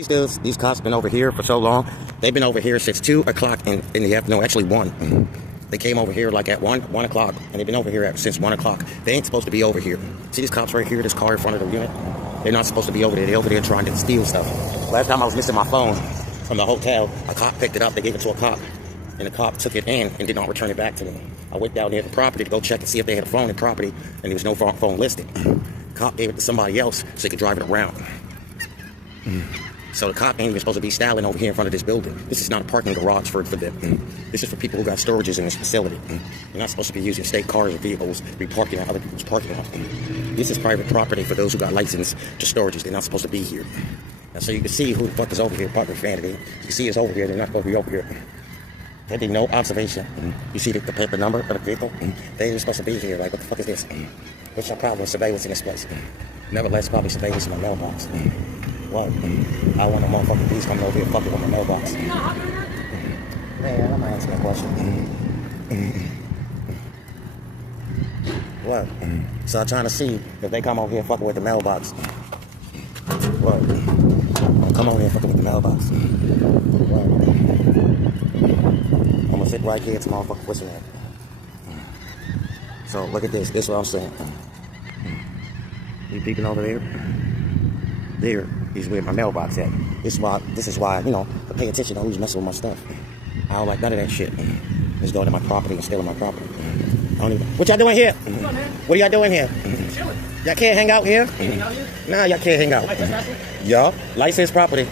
These cops been over here for so long. They've been over here since 2 o'clock in the afternoon. Actually 1. They came over here like at 1 o'clock, and they've been over here since 1 o'clock. They ain't supposed to be over here. See these cops right here, this car in front of the unit? They're not supposed to be over there. They're over there trying to steal stuff. Last time I was missing my phone from the hotel, a cop picked it up. They gave it to a cop, and the cop took it in and did not return it back to me. I went down near the property to go check and see if they had a phone in property, and there was no phone listed. The cop gave it to somebody else so he could drive it around. So the cop ain't even supposed to be styling over here in front of this building. This is not a parking garage for them. This is for people who got storages in this facility. You're not supposed to be using state cars or vehicles to be parking at other people's parking lots. This is private property for those who got license to storages. They're not supposed to be here. And so you can see who the fuck is over here, parking vanity. You can see it's over here. They're not supposed to be over here. There be no observation. You see the paper number of the vehicle? They ain't supposed to be here. Like, what the fuck is this? What's your problem with surveillance in this place? Nevertheless, probably surveillance in my mailbox. What? I want a motherfucking police coming over here fucking with my mailbox. Man, I'm asking a question. What? So I'm trying to see if they come over here fucking with the mailbox. What? Come over here fucking with the mailbox. What? I'm gonna sit right here to motherfucking whistle at. So look at this. This is what I'm saying. You peeking over there? There is where my mailbox at. This is why, you know, I pay attention to who's messing with my stuff. I don't like none of that shit. It's going to my property and stealing my property. I don't even. What y'all doing here? What are y'all doing here? Y'all can't hang out here? Nah, y'all can't hang out. Y'all, licensed property.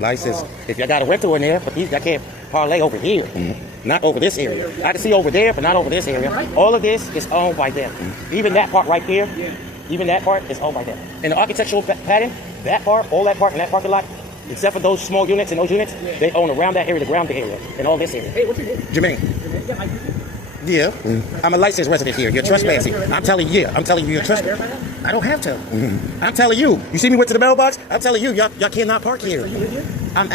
License. If y'all got a rental in there, but these y'all can't parlay over here. Not over this area. I can see over there, but not over this area. All of this is owned by them. Even that part right there. Even that part is owned by them. And the architectural pattern, that part, all that part in that parking lot, except for those small units and those units, they own around that area, the ground area, and all this area. Hey, what's your name? Jermaine. Yeah. I'm a licensed resident here. You're trespassing. I'm telling you, you're trespassing. I don't have to. I'm telling you. You see me went to the mailbox? I'm telling you, y'all cannot park here. I'm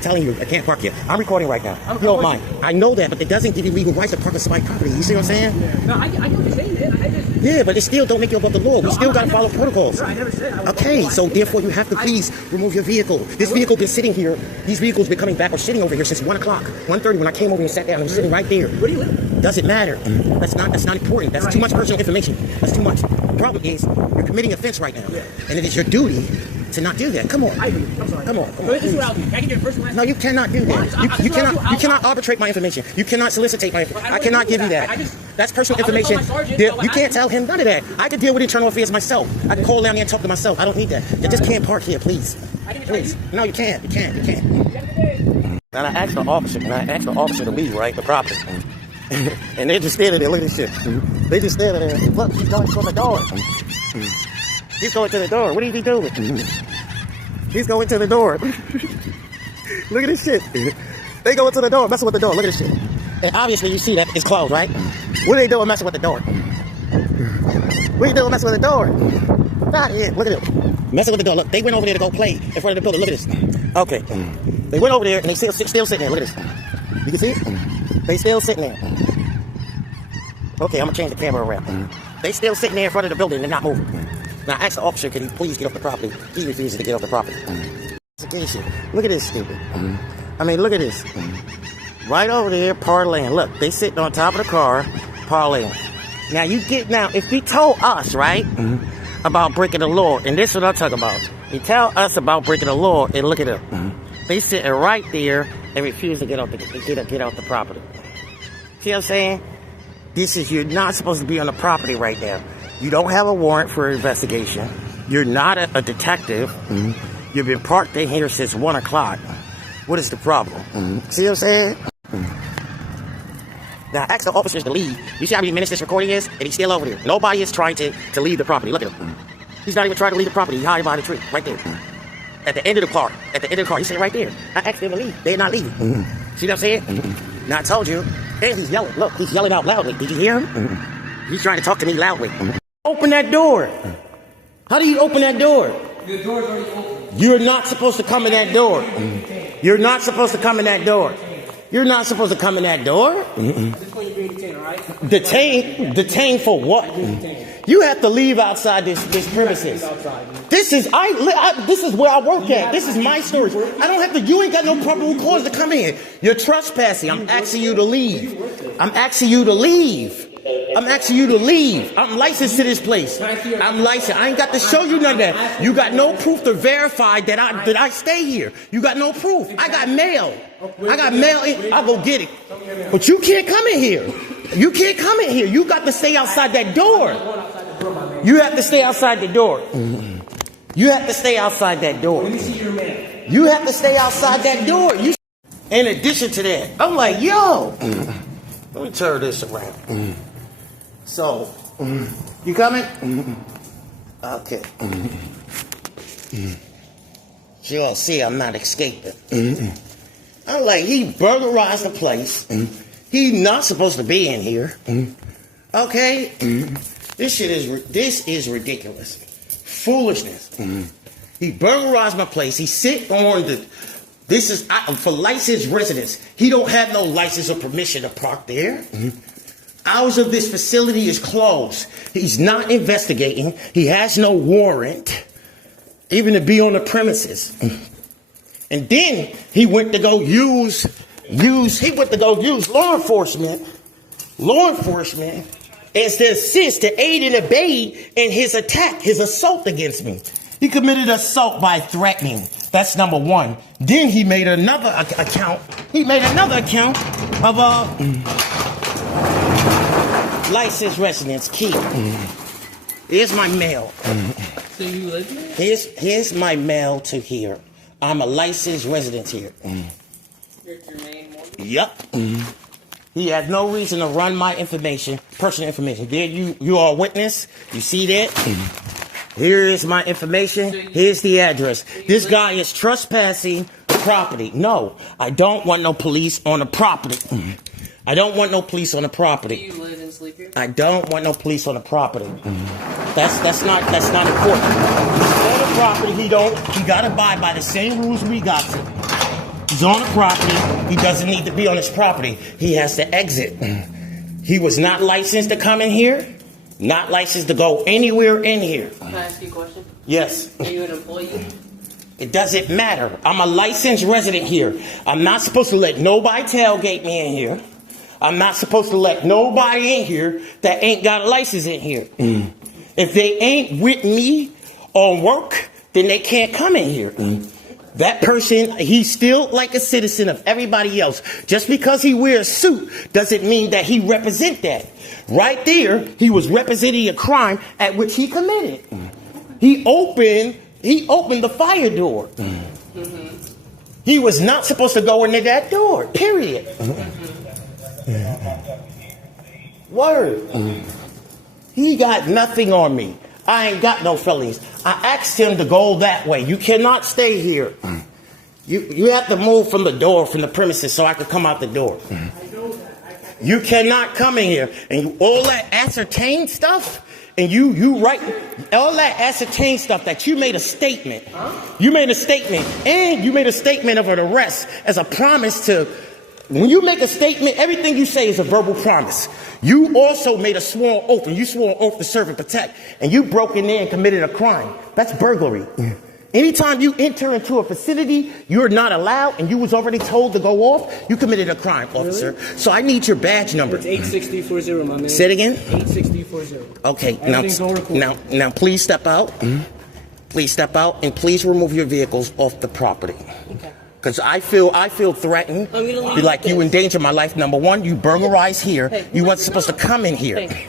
telling you, I can't park here. I'm recording right now. You don't mind. I know that, but it doesn't give you legal rights to park on somebody's property. You see what I'm saying? No, I get what you're saying, man. Yeah, but it still don't make you above the law. We still got to follow protocols. I never said. Okay, so therefore you have to please remove your vehicle. This vehicle been sitting here. These vehicles been coming back or sitting over here since 1 o'clock. 1:30 when I came over and sat down. It was sitting right there. Where do you live? Doesn't matter. That's not important. That's too much personal information. That's too much. The problem is you're committing offense right now, and it is your duty to not do that. Come on. I'm sorry. Come on. This is what I'll do. Can I give you a first and last? No, you cannot do that. You cannot arbitrate my information. You cannot solicitate my information. I cannot give you that. That's personal information. You can't tell him none of that. I can deal with internal affairs myself. I can call down there and talk to myself. I don't need that. You just can't park here, please. Please. No, you can't. You can't. And I asked the officer to leave, right, the property. And they're just standing there. Look at this shit. They just standing there. Look, he's going to the door. He's going to the door. What is he doing? He's going to the door. Look at this shit. They go into the door, messing with the door. Look at this shit. And obviously you see that it's closed, right? What are they doing messing with the door? What are you doing messing with the door? Not here. Look at it. Messing with the door. Look, they went over there to go play in front of the building. Look at this. Okay. They went over there and they still sitting there. Look at this. You can see it? They still sitting there. Okay, I'm gonna change the camera around. They still sitting there in front of the building. They're not moving. Now I asked the officer, can he please get off the property? He refuses to get off the property. Look at this stupid. I mean, look at this. Right over there, parlaying. Look, they sitting on top of the car, parlaying. Now if he told us, right, about breaking the law, and this is what I'm talking about. He tell us about breaking the law, and look at them. They sitting right there and refuse to get off the property. See what I'm saying? You're not supposed to be on the property right now. You don't have a warrant for investigation. You're not a detective. You've been parked in here since 1 o'clock. What is the problem? See what I'm saying? Now, I asked the officers to leave. You see how many minutes this recording is? And he's still over there. Nobody is trying to leave the property. Look at him. He's not even trying to leave the property. He's hiding behind the tree. Right there. At the end of the car. He's sitting right there. I asked them to leave. They're not leaving. See what I'm saying? Now, I told you. And he's yelling. Look, he's yelling out loudly. Did you hear him? He's trying to talk to me loudly. Open that door. How do you open that door? The door's already open. You're not supposed to come in that door. You're not supposed to come in that door. You're not supposed to come in that door. This is when you're being detained, all right? Detained for what? You have to leave outside this premises. This is this is where I work at. This is my storage. I don't have to. You ain't got no probable cause to come in. You're trespassing. I'm asking you to leave. I'm asking you to leave. I'm asking you to leave. I'm licensed to this place. I'm licensed. I ain't got to show you none of that. You got no proof to verify that I stay here. You got no proof. I got mail. I got mail in. I'll go get it. But you can't come in here. You can't come in here. You got to stay outside that door. You have to stay outside the door. You have to stay outside that door. You have to stay outside that door. In addition to that, I'm like, yo, let me turn this around. So, you coming? Okay. You'll see I'm not escaping. I'm like, he burglarized the place. He's not supposed to be in here. Okay? This is ridiculous. Foolishness. He burglarized my place. He sit on this is for licensed residents. He don't have no license or permission to park there. Hours of this facility is closed. He's not investigating. He has no warrant, even to be on the premises. And then he went to go use law enforcement as to assist, to aid and abet in his attack, his assault against me. He committed assault by threatening. That's number one. Then he made another account. Of licensed residence key. Here's my mail. So you live here? Here's my mail to here. I'm a licensed resident here. Your main one? Yep. He had no reason to run my information, personal information. There you are a witness. You see that? Here is my information. Here's the address. This guy is trespassing the property. No, I don't want no police on the property. I don't want no police on the property. Do you live and sleep here? I don't want no police on the property. That's not important. He's on the property. He got to abide by the same rules we got to. He's on the property. He doesn't need to be on his property. He has to exit. He was not licensed to come in here. Not licensed to go anywhere in here. Can I ask you a question? Yes. Are you an employee? It doesn't matter. I'm a licensed resident here. I'm not supposed to let nobody tailgate me in here. I'm not supposed to let nobody in here that ain't got a license in here. If they ain't with me on work, then they can't come in here. That person, he's still like a citizen of everybody else. Just because he wears a suit doesn't mean that he represents that. Right there, he was representing a crime at which he committed. He opened the fire door. He was not supposed to go into that door, period. Word. He got nothing on me. I ain't got no felonies. I asked him to go that way. You cannot stay here. You have to move from the door, from the premises, so I could come out the door. You cannot come in here. And all that ascertained stuff, and you write all that ascertained stuff that you made a statement. You made a statement, and you made a statement of an arrest as a promise to. When you make a statement, everything you say is a verbal promise. You also made a sworn oath, and you swore an oath to serve and protect, and you broke in there and committed a crime. That's burglary. Anytime you enter into a facility you're not allowed, and you was already told to go off, you committed a crime, officer. Really? So I need your badge number. It's 86040, my man. Say it again? 86040. Okay, now please step out. Please step out, and please remove your vehicles off the property. Okay. Because I feel threatened. Like you endanger my life. Number one, you burglarized here. Hey, you weren't supposed to come in here. Hey,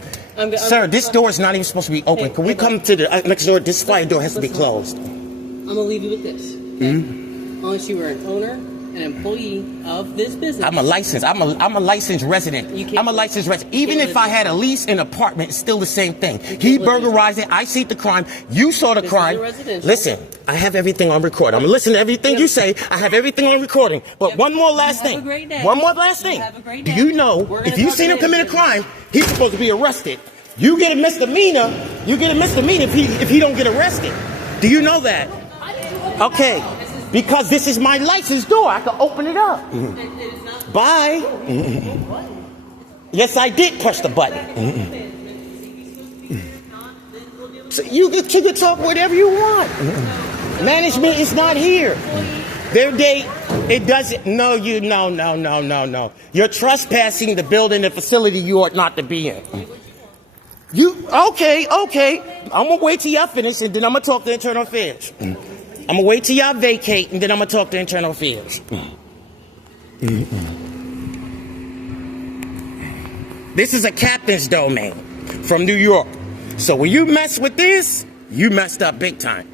Sir, this door is not even supposed to be open. Can we come to the next door? This fire door has to be closed. I'm going to leave you with this. Unless you were an owner, an employee of this business. I'm a licensed resident. I'm a licensed resident. Even if I had a lease in an apartment, it's still the same thing. He burglarized it. I see the crime. You saw the crime. Listen, I have everything on record. I'm listening to everything you say. I have everything on recording. But one more last thing. One more last thing. Do you know if you seen him commit a crime, he's supposed to be arrested? You get a misdemeanor. You get a misdemeanor if he don't get arrested. Do you know that? Okay. Because this is my license door. I can open it up. Bye. Yes, I did push the button. You can talk whatever you want. Management is not here. Their day, it doesn't. No. You're trespassing the building and facility you ought not to be in. Okay. I'm gonna wait till y'all finish, and then I'm gonna talk to internal affairs. I'm gonna wait till y'all vacate, and then I'm gonna talk to internal affairs. This is a captain's domain from New York. So when you mess with this, you messed up big time.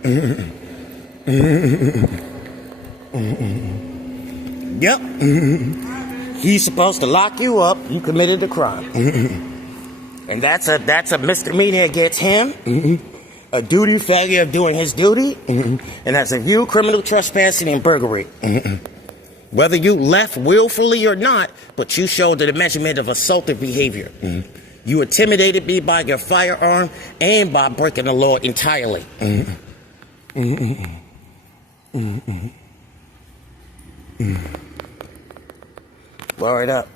Yep. He's supposed to lock you up. You committed a crime. And that's a misdemeanor against him. A duty failure of doing his duty. And that's a you criminal trespassing and burglary. Whether you left willfully or not, but you showed the measurement of assaultive behavior. You intimidated me by your firearm and by breaking the law entirely. Word up.